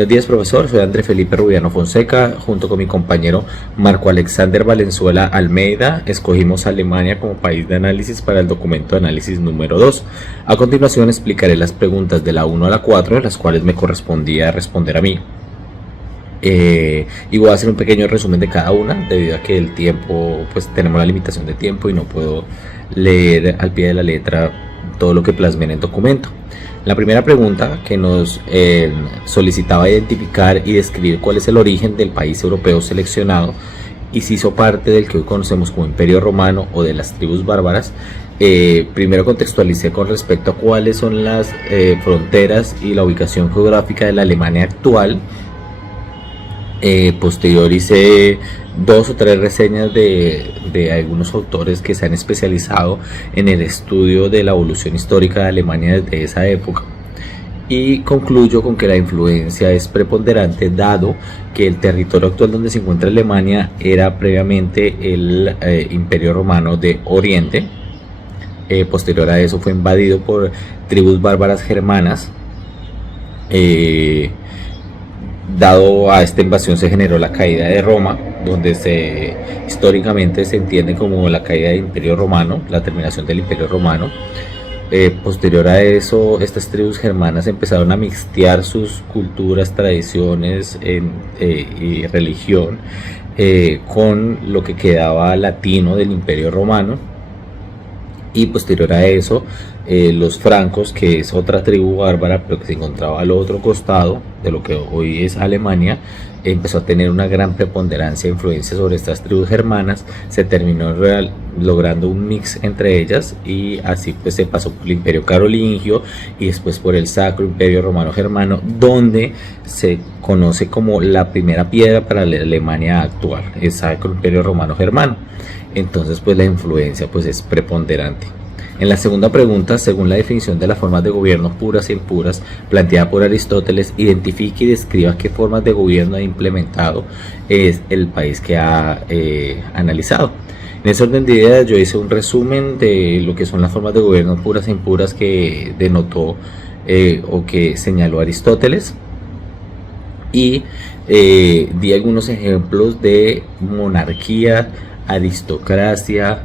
Buenos días, profesor. Soy André Felipe Rubiano Fonseca. Junto con mi compañero Marco Alexander Valenzuela Almeida, escogimos Alemania como país de análisis para el documento de análisis número 2. A continuación explicaré las preguntas de la 1 a la 4, las cuales me correspondía responder a mí. Y voy a hacer un pequeño resumen de cada una, debido a que el tiempo, pues tenemos la limitación de tiempo y no puedo leer al pie de la letra todo lo que plasmé en el documento. La primera pregunta que nos solicitaba identificar y describir cuál es el origen del país europeo seleccionado y si hizo parte del que hoy conocemos como Imperio Romano o de las tribus bárbaras. Primero contextualicé con respecto a cuáles son las fronteras y la ubicación geográfica de la Alemania actual. Posterior hice 2 o 3 reseñas de algunos autores que se han especializado en el estudio de la evolución histórica de Alemania desde esa época, y concluyo con que la influencia es preponderante, dado que el territorio actual donde se encuentra Alemania era previamente el Imperio Romano de Oriente. Posterior a eso fue invadido por tribus bárbaras germanas. Dado a esta invasión se generó la caída de Roma, donde históricamente se entiende como la caída del Imperio Romano, la terminación del Imperio Romano. Posterior a eso, estas tribus germanas empezaron a mixtear sus culturas, tradiciones y religión con lo que quedaba latino del Imperio Romano. Y posterior a eso, los francos, que es otra tribu bárbara pero que se encontraba al otro costado de lo que hoy es Alemania, empezó a tener una gran preponderancia e influencia sobre estas tribus germanas. Se terminó logrando un mix entre ellas, y así pues se pasó por el Imperio Carolingio y después por el Sacro Imperio Romano Germano, donde se conoce como la primera piedra para la Alemania actual, el Sacro Imperio Romano Germano. Entonces pues la influencia pues es preponderante. En la segunda pregunta, según la definición de las formas de gobierno puras e impuras planteada por Aristóteles, identifique y describa qué formas de gobierno ha implementado es el país que ha analizado. En ese orden de ideas yo hice un resumen de lo que son las formas de gobierno puras e impuras que denotó o que señaló Aristóteles, y di algunos ejemplos de monarquía, aristocracia,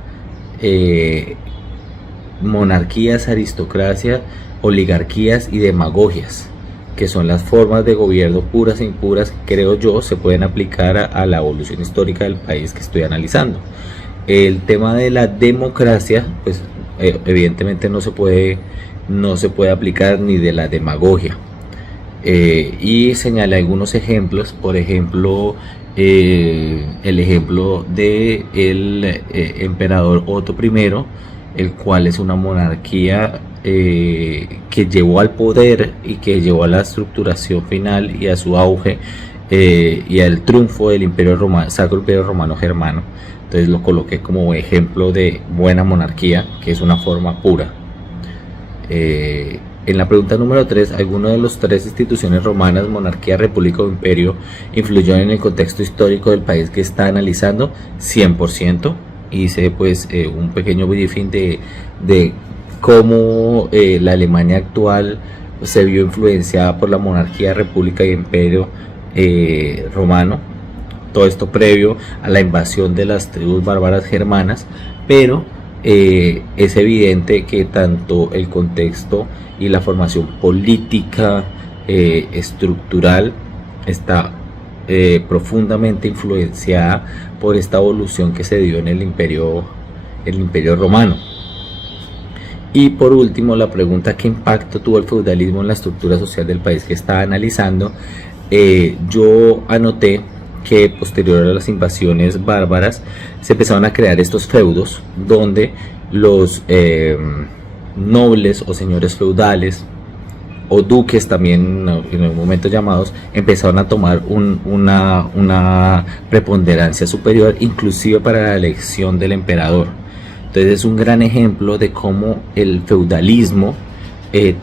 oligarquías y demagogias, que son las formas de gobierno puras e impuras que, creo yo, se pueden aplicar a la evolución histórica del país que estoy analizando. El tema de la democracia, pues evidentemente no se puede aplicar, ni de la demagogia. Y señalé algunos ejemplos, por ejemplo, el ejemplo de el emperador Otto I, el cual es una monarquía que llevó al poder y que llevó a la estructuración final y a su auge y al triunfo del Imperio Romano, Sacro Imperio Romano Germano. Entonces lo coloqué como ejemplo de buena monarquía, que es una forma pura. En la pregunta número 3, ¿alguno de las 3 instituciones romanas, monarquía, república o imperio, influyó en el contexto histórico del país que está analizando? 100%. Hice pues un pequeño briefing de cómo la Alemania actual se vio influenciada por la monarquía, república y imperio romano. Todo esto previo a la invasión de las tribus bárbaras germanas, pero es evidente que tanto el contexto y la formación política estructural está profundamente influenciada por esta evolución que se dio en el imperio romano. Y por último, la pregunta: ¿qué impacto tuvo el feudalismo en la estructura social del país que está analizando? Yo anoté que posterior a las invasiones bárbaras se empezaron a crear estos feudos, donde los nobles o señores feudales o duques, también en el momento llamados, empezaron a tomar una preponderancia superior, inclusive para la elección del emperador. Entonces es un gran ejemplo de cómo el feudalismo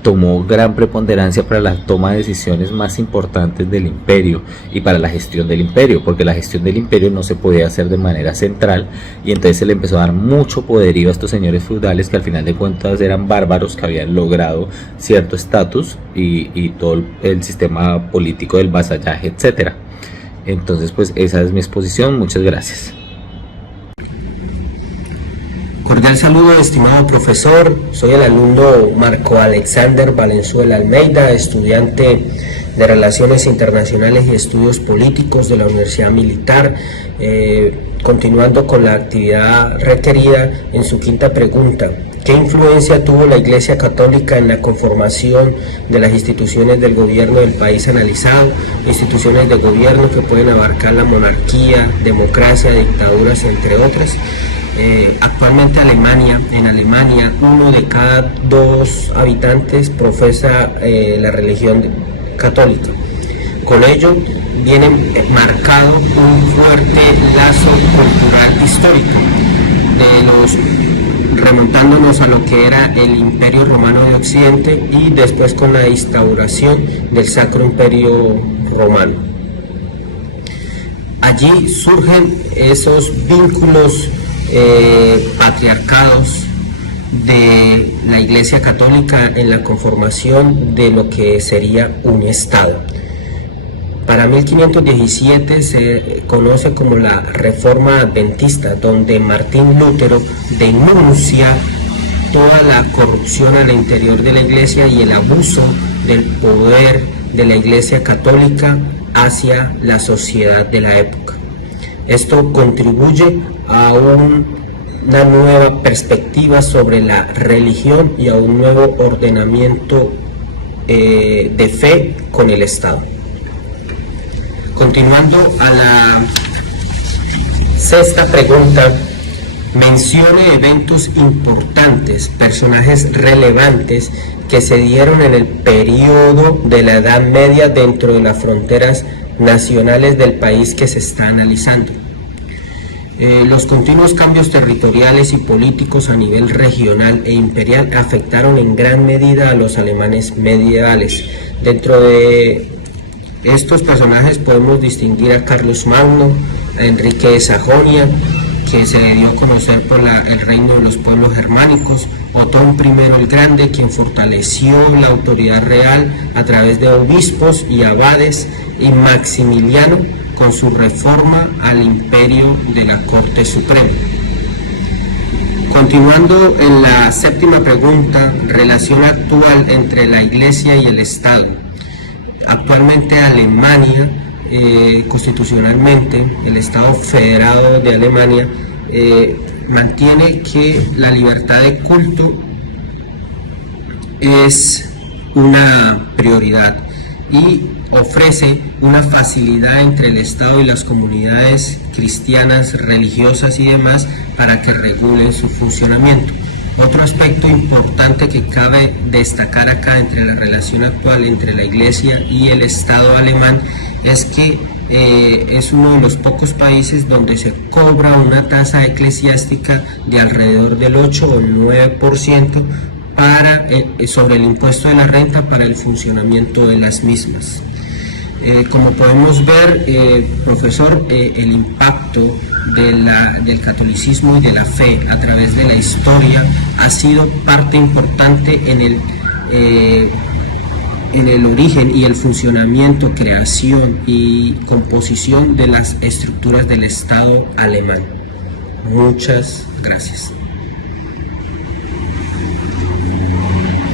tomó gran preponderancia para la toma de decisiones más importantes del imperio y para la gestión del imperio, porque la gestión del imperio no se podía hacer de manera central, y entonces se le empezó a dar mucho poderío a estos señores feudales que al final de cuentas eran bárbaros que habían logrado cierto estatus y todo el sistema político del vasallaje, etcétera. Entonces pues esa es mi exposición, muchas gracias. Cordial saludo, estimado profesor. Soy el alumno Marco Alexander Valenzuela Almeida, estudiante de Relaciones Internacionales y Estudios Políticos de la Universidad Militar. Continuando con la actividad requerida, en su quinta pregunta: ¿qué influencia tuvo la Iglesia Católica en la conformación de las instituciones del gobierno del país analizado? Instituciones de gobierno que pueden abarcar la monarquía, democracia, dictaduras, entre otras. Actualmente en Alemania 1 de cada 2 habitantes profesa la religión católica. Con ello viene marcado un fuerte lazo cultural histórico, remontándonos a lo que era el Imperio Romano de Occidente y después con la instauración del Sacro Imperio Romano. Allí surgen esos vínculos patriarcados de la Iglesia Católica en la conformación de lo que sería un Estado. Para 1517 se conoce como la Reforma Adventista, donde Martín Lutero denuncia toda la corrupción al interior de la Iglesia y el abuso del poder de la Iglesia Católica hacia la sociedad de la época. Esto contribuye a una nueva perspectiva sobre la religión y a un nuevo ordenamiento de fe con el Estado. Continuando a la sexta pregunta: mencione eventos importantes, personajes relevantes que se dieron en el periodo de la Edad Media dentro de las fronteras nacionales del país que se está analizando. Los continuos cambios territoriales y políticos a nivel regional e imperial afectaron en gran medida a los alemanes medievales. Dentro de estos personajes podemos distinguir a Carlos Magno, a Enrique de Sajonia, que se le dio a conocer por el reino de los pueblos germánicos, Otón I el Grande, quien fortaleció la autoridad real a través de obispos y abades, y Maximiliano con su reforma al imperio de la Corte Suprema. Continuando en la séptima pregunta: relación actual entre la Iglesia y el Estado. Actualmente Alemania, constitucionalmente, el Estado Federado de Alemania mantiene que la libertad de culto es una prioridad y ofrece una facilidad entre el Estado y las comunidades cristianas, religiosas y demás para que regulen su funcionamiento. Otro aspecto importante que cabe destacar acá entre la relación actual entre la Iglesia y el Estado alemán es que es uno de los pocos países donde se cobra una tasa eclesiástica de alrededor del 8 o 9% sobre el impuesto de la renta para el funcionamiento de las mismas. Como podemos ver, profesor, el impacto del catolicismo y de la fe a través de la historia ha sido parte importante en el origen y el funcionamiento, creación y composición de las estructuras del Estado alemán. Muchas gracias.